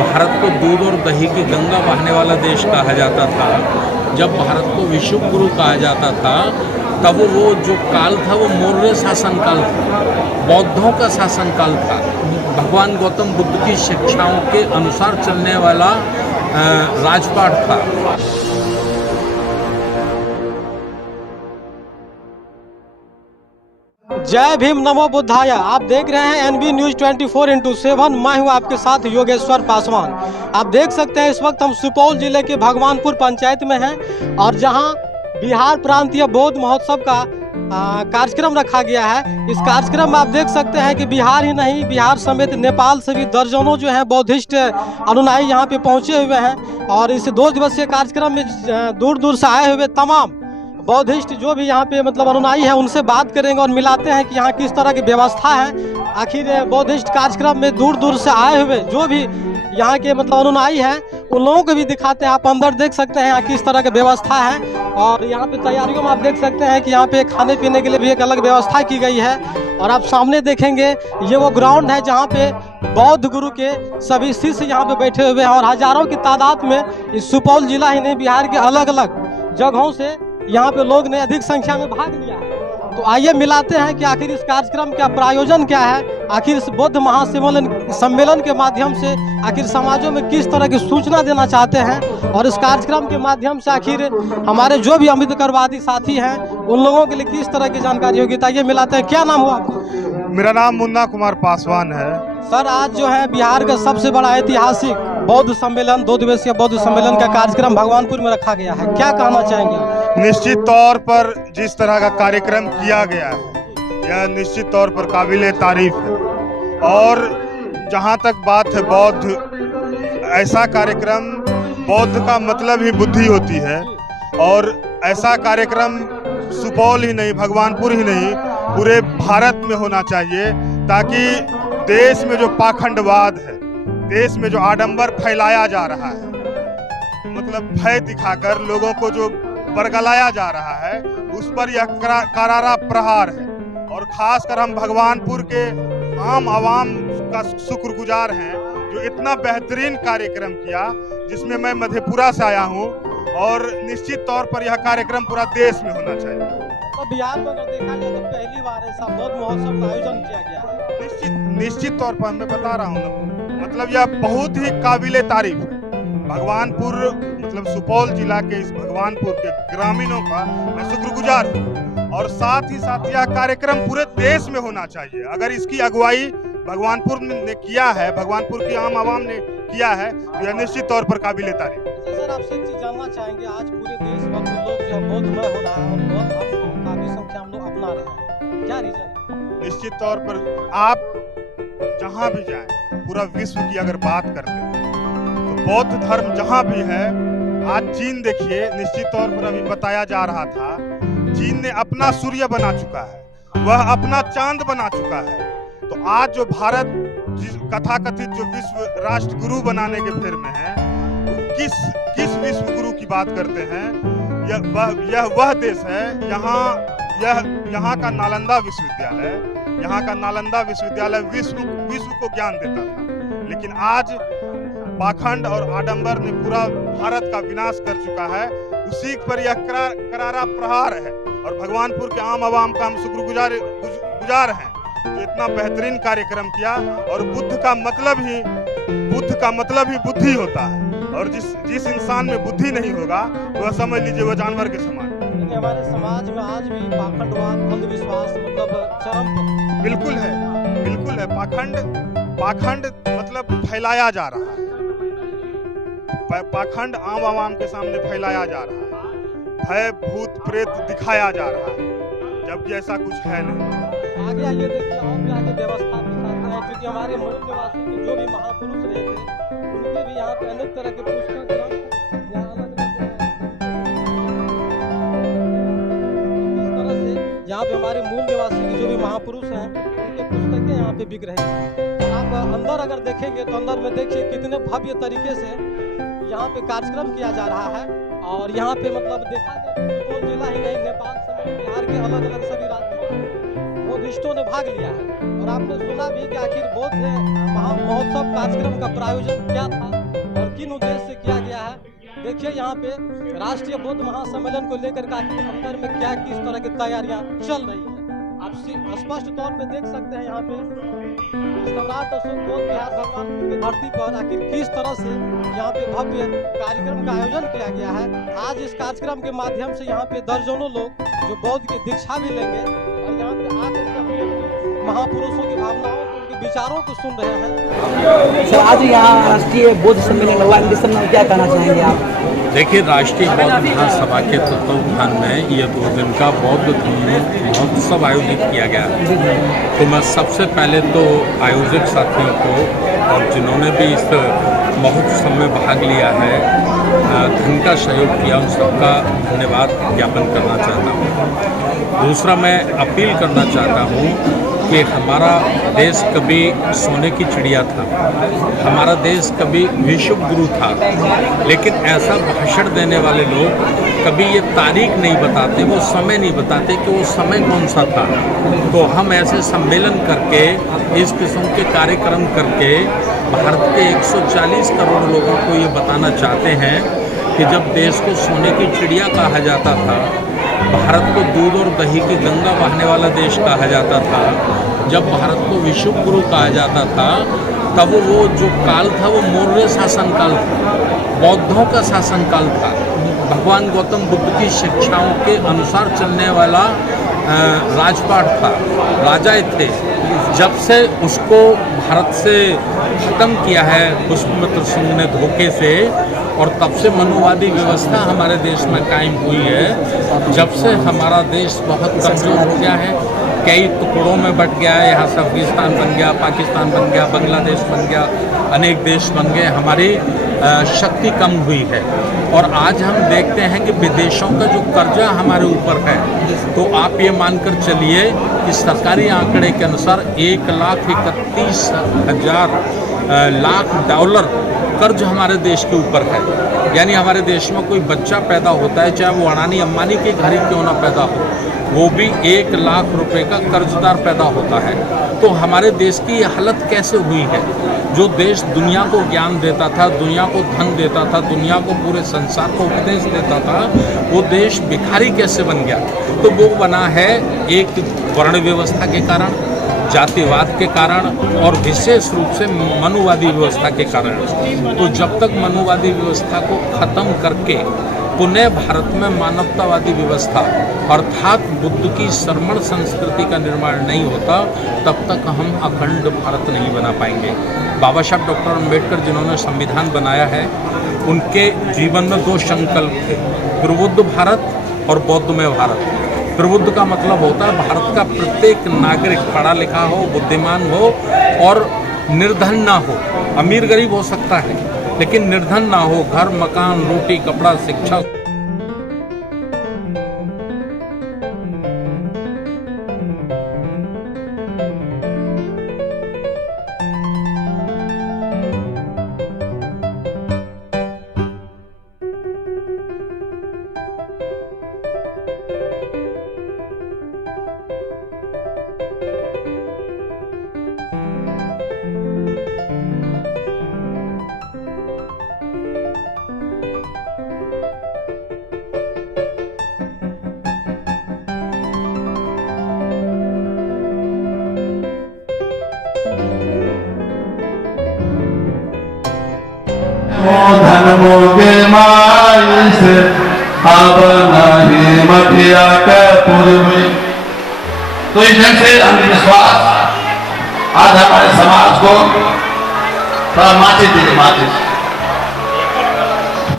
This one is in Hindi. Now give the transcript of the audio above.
भारत को दूध और दही की गंगा बहाने वाला देश कहा जाता था, जब भारत को विश्व गुरु कहा जाता था, तब वो जो काल था वो मौर्य शासन काल था, बौद्धों का शासन काल था, भगवान गौतम बुद्ध की शिक्षाओं के अनुसार चलने वाला राजपाट था। जय भीम नमो बुद्धाय। आप देख रहे हैं NB न्यूज़ 24/7। मैं हूं आपके साथ योगेश्वर पासवान। आप देख सकते हैं इस वक्त हम सुपौल जिले के भगवानपुर पंचायत में हैं और जहां बिहार प्रांतीय बौद्ध महोत्सव का कार्यक्रम रखा गया है। इस कार्यक्रम में आप देख सकते हैं कि बिहार ही नहीं, बिहार समेत नेपाल से भी दर्जनों जो हैं बौद्धिस्ट अनुयायी यहाँ पे पहुँचे हुए हैं और इस 2 दिवसीय कार्यक्रम में दूर दूर से आए हुए तमाम बौद्धिस्ट जो भी यहाँ पे मतलब अनुयायी है उनसे बात करेंगे और मिलाते हैं कि यहाँ किस तरह की व्यवस्था है। आखिर बौद्धिस्ट कार्यक्रम में दूर दूर से आए हुए जो भी यहाँ के मतलब अनुयायी हैं उन लोगों को भी दिखाते हैं। आप अंदर देख सकते हैं यहाँ किस तरह की व्यवस्था है और यहाँ पे तैयारियों में आप देख सकते हैं कि यहाँ पे खाने पीने के लिए भी एक अलग व्यवस्था की गई है। और आप सामने देखेंगे ये वो ग्राउंड है जहाँ पे बौद्ध गुरु के सभी शिष्य यहाँ पे बैठे हुए हैं और हजारों की तादाद में इस सुपौल जिला ही नहीं बिहार के अलग अलग जगहों से यहाँ पे लोग ने अधिक संख्या में भाग लिया है। तो आइए मिलाते हैं कि आखिर इस कार्यक्रम का प्रायोजन क्या है, आखिर इस बौद्ध महासम्मेलन के माध्यम से आखिर समाजों में किस तरह की सूचना देना चाहते हैं और इस कार्यक्रम के माध्यम से आखिर हमारे जो भी अम्बेडकरवादी साथी हैं उन लोगों के लिए किस तरह की जानकारी होगी। तो आइए मिलाते हैं। क्या नाम हुआ आपका? मेरा नाम मुन्ना कुमार पासवान है। सर, आज जो है बिहार का सबसे बड़ा ऐतिहासिक बौद्ध सम्मेलन 2 दिवसीय बौद्ध सम्मेलन का कार्यक्रम भगवानपुर में रखा गया है, क्या कहना चाहेंगे आप? निश्चित तौर पर जिस तरह का कार्यक्रम किया गया है यह निश्चित तौर पर काबिले तारीफ है और जहाँ तक बात है बौद्ध, ऐसा कार्यक्रम बौद्ध का मतलब ही बुद्धि होती है और ऐसा कार्यक्रम सुपौल ही नहीं, भगवानपुर ही नहीं, पूरे भारत में होना चाहिए ताकि देश में जो पाखंडवाद है, देश में जो आडंबर फैलाया जा रहा है, मतलब भय दिखाकर लोगों को जो बरगलाया जा रहा है उस पर यह करारा प्रहार है। और खासकर हम भगवानपुर के आम आवाम का शुक्रगुजार हैं जो इतना बेहतरीन कार्यक्रम किया, जिसमें मैं मधेपुरा से आया हूं और निश्चित तौर पर यह कार्यक्रम पूरा देश में होना चाहिए। तो बिहार में अगर देखा जाए तो पहली बार ऐसा बौद्ध महोत्सव का आयोजन किया गया है। निश्चित तौर पर मैं बता रहा हूँ, मतलब यह बहुत ही काबिले तारीफ है। भगवानपुर मतलब सुपौल जिला के इस भगवानपुर के ग्रामीणों का मैं शुक्रगुजार हूँ और साथ ही साथ यह कार्यक्रम पूरे देश में होना चाहिए। अगर इसकी अगुवाई भगवानपुर ने किया है, भगवानपुर की आम आवाम ने किया है, तो यह निश्चित तौर पर काबिले तारीफ है। सर, आपसे एक चीज जानना चाहेंगे, आज पूरे देश भर में लोग जो है बौद्धमय हो रहा है और बौद्ध धर्म को काफी संख्या में लोग अपना रहे हैं, क्या रीजन? निश्चित तौर पर आप जहाँ भी जाएं, पूरा विश्व की अगर बात करते हैं तो बौद्ध धर्म जहाँ भी है, आज चीन देखिए, निश्चित तौर पर अभी बताया जा रहा था, चीन ने अपना सूर्य बना चुका है, वह अपना चांद बना चुका है। तो आज जो भारत कथाकथित जो विश्व राष्ट्र गुरु बनाने के फेर में है, किस विश्व गुरु की बात करते हैं? यह वह देश है, यहाँ का नालंदा विश्वविद्यालय विश्व को ज्ञान देता था, लेकिन आज पाखंड और आडंबर ने पूरा भारत का विनाश कर चुका है। उसी पर यह करारा प्रहार है और भगवानपुर के आम आवाम का हम शुक्रगुजार हैं जो इतना बेहतरीन कार्यक्रम किया। और बुद्ध का मतलब ही बुद्धि होता है और जिस इंसान में बुद्धि नहीं होगा वह समझ लीजिए वह जानवर के समान। हमारे समाज में आज भी पाखंडवाद, अंधविश्वास मतलब चरम पर बिल्कुल है। पाखंड मतलब फैलाया जा रहा है, पाखंड आम आवाम के सामने फैलाया जा रहा है, भय भूत प्रेत दिखाया जा रहा है, जबकि ऐसा कुछ है नहीं। आगे आइए देखिए और भी आगे व्यवस्था दिखाते हैं, क्योंकि हमारे मूल निवासी के जो भी महापुरुष रहे थे उनके भी यहाँ पे अनेक तरह के पुस्तक यहाँ पे हमारे मूल निवासी के जो भी महापुरुष हैं उनके पुस्तकें यहाँ पे बिक रहे हैं। आप अंदर अगर देखेंगे तो अंदर में देखिए कितने भव्य तरीके से यहाँ पे कार्यक्रम किया जा रहा है और यहाँ पे मतलब देखा जाए तो सुपौल जिला ही नहीं, नेपाल समेत बिहार के अलग अलग सभी राज्यों में बौद्धिस्टों ने भाग लिया है और और आपने सुना भी कि आखिर बौद्ध महोत्सव कार्यक्रम का प्रायोजन क्या था और किन उद्देश्य से किया गया है। देखिए यहाँ पे राष्ट्रीय बौद्ध महासम्मेलन को लेकर के अंदर में क्या किस तरह की तैयारियां चल रही है, आप स्पष्ट तौर पे देख सकते हैं। यहाँ पे सम्राट अशोक बौद्ध विहार भगवानपुर की धरती पर आखिर किस तरह से यहाँ पे भव्य कार्यक्रम का आयोजन किया गया है। आज इस कार्यक्रम के माध्यम से यहाँ पे दर्जनों लोग जो बौद्ध की दीक्षा भी लेंगे और यहाँ पे आकर के महापुरुषों की भावनाओं उनके विचारों को सुन रहे हैं। सर, आज यहाँ राष्ट्रीय बौद्ध सम्मेलन हुआ, इस संबंध में क्या कहना चाहेंगे आप? देखिए, राष्ट्रीय बौद्ध महासभा के तत्वावधान में ये 2 दिन का बौद्ध महोत्सव आयोजित किया गया है। तो मैं सबसे पहले तो आयोजक साथियों को और जिन्होंने भी इस महोत्सव में भाग लिया है, धन का सहयोग किया, उन सबका धन्यवाद ज्ञापन करना चाहता हूँ। दूसरा, मैं अपील करना चाहता हूँ कि हमारा देश कभी सोने की चिड़िया था, हमारा देश कभी विश्व गुरु था, लेकिन ऐसा भाषण देने वाले लोग कभी ये तारीख नहीं बताते, वो समय नहीं बताते कि वो समय कौन सा था। तो हम ऐसे सम्मेलन करके, इस किस्म के कार्यक्रम करके भारत के 140 करोड़ लोगों को ये बताना चाहते हैं कि जब देश को सोने की चिड़िया कहा जाता था, भारत को दूध और दही की गंगा बहाने वाला देश कहा जाता था, जब भारत को विश्व गुरु कहा जाता था, तब वो जो काल था वो मौर्य शासन काल था, बौद्धों का शासन काल था, भगवान गौतम बुद्ध की शिक्षाओं के अनुसार चलने वाला राजपाट था, राजाएं थे। जब से उसको भारत से ख़त्म किया है पुष्पमित्र सिंह ने धोखे से, और तब से मनुवादी व्यवस्था हमारे देश में कायम हुई है। जब से हमारा देश बहुत कमज़ोर हो गया है, कई टुकड़ों में बट गया है, यहाँ से अफगानिस्तान बन गया, पाकिस्तान बन गया, बांग्लादेश बन गया, अनेक देश बन गए, हमारी शक्ति कम हुई है। और आज हम देखते हैं कि विदेशों का जो कर्जा हमारे ऊपर है, तो आप ये मानकर चलिए कि सरकारी आंकड़े के अनुसार 1,31,000 लाख डॉलर कर्ज हमारे देश के ऊपर है। यानी हमारे देश में कोई बच्चा पैदा होता है, चाहे वो अडानी अंबानी के घर ही क्यों ना पैदा हो, वो भी 1 लाख रुपए का कर्जदार पैदा होता है। तो हमारे देश की ये हालत कैसे हुई है? जो देश दुनिया को ज्ञान देता था, दुनिया को धन देता था, दुनिया को पूरे संसार को उपदेश देता था, वो देश भिखारी कैसे बन गया? तो वो बना है एक वर्ण व्यवस्था के कारण, जातिवाद के कारण, और विशेष रूप से मनुवादी व्यवस्था के कारण। तो जब तक मनुवादी व्यवस्था को ख़त्म करके पुनः भारत में मानवतावादी व्यवस्था अर्थात बुद्ध की श्रमण संस्कृति का निर्माण नहीं होता, तब तक हम अखंड भारत नहीं बना पाएंगे। बाबा साहब डॉक्टर अम्बेडकर जिन्होंने संविधान बनाया है, उनके जीवन में 2 संकल्प थे, प्रबुद्ध भारत और बौद्धमय भारत। प्रबुद्ध का मतलब होता है भारत का प्रत्येक नागरिक पढ़ा लिखा हो, बुद्धिमान हो और निर्धन ना हो। अमीर गरीब हो सकता है लेकिन निर्धन ना हो, घर मकान रोटी कपड़ा शिक्षा। धन मोगे माई से अब नहीं मटिया के पूर्वी। तो इस ढंग से अंधविश्वास आज हमारे समाज को थोड़ा माचिस दीजिए, माचिस